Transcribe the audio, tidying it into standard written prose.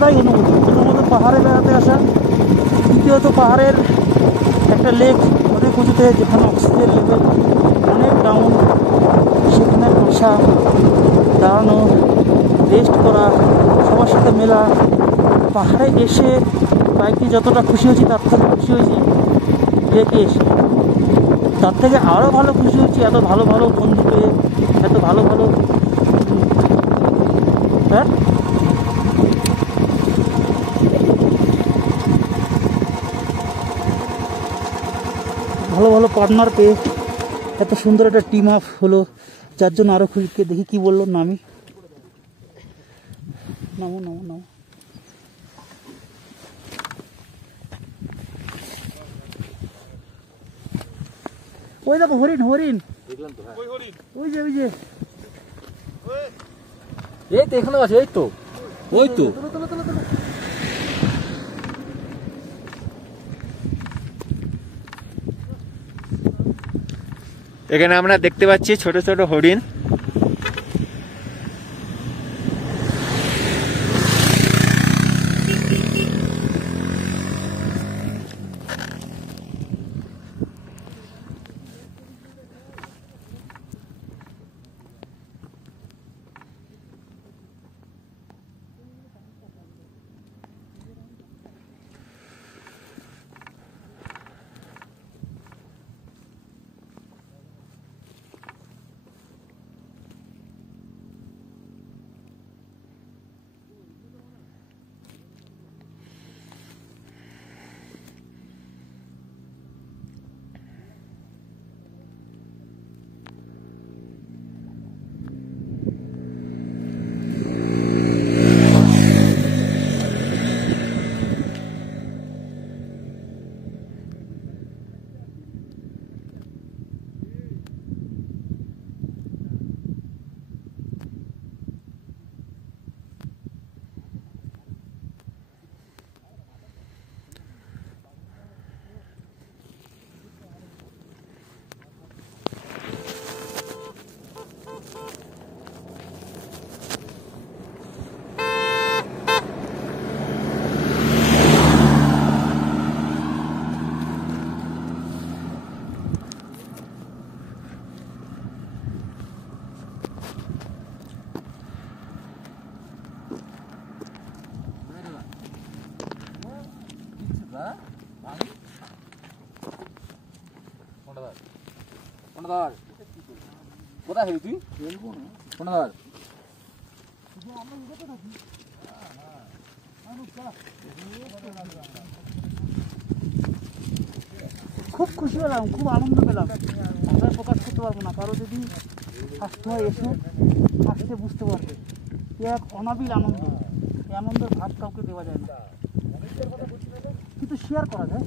আলাদাই অনুভূতি। প্রথমত পাহাড়ে বেড়াতে আসা, দ্বিতীয়ত পাহাড়ের একটা লেক অনেক উঁচুতে, যেখানে অক্সিজেন লেভেল অনেক ডাউন, সেখানে বসা, দাঁড়ানো, রেস্ট করা, সবার সাথে মেলা। পাহাড়ে এসে বাইকে যতটা খুশি হয়েছি তার থেকে খুশি হয়েছি লেকে এসে, তার থেকে আরও ভালো খুশি হয়েছি এত ভালো ভালো বন্ধু পেয়ে, এত ভালো ভালো হ্যাঁ ভালো ভালো পার্টনার পেয়ে, এত সুন্দর একটা টিম আপ হলো, যার জন্য আরও খুশিকে দেখি কি বললো। নামি নামো নামো নামো। ওই দেখো হরিণ, হরিণ ওই যে, ওই যে এই তো এখানে আছে, এই তো ওই তো। এখানে আমরা দেখতে পাচ্ছি ছোট ছোট হরিণ। কোথায় হবি তুই? খুব খুশি হলাম, খুব আনন্দ পেলাম, ভাষায় প্রকাশ করতে পারবো না। কারো যদি ফার্স্ট হয় এসে আসতে বুঝতে পারবে, এ এক অনাবিল আনন্দ। এই আনন্দের ভাগ কাউকে দেওয়া যায় না, কিন্তু শেয়ার করা যায়।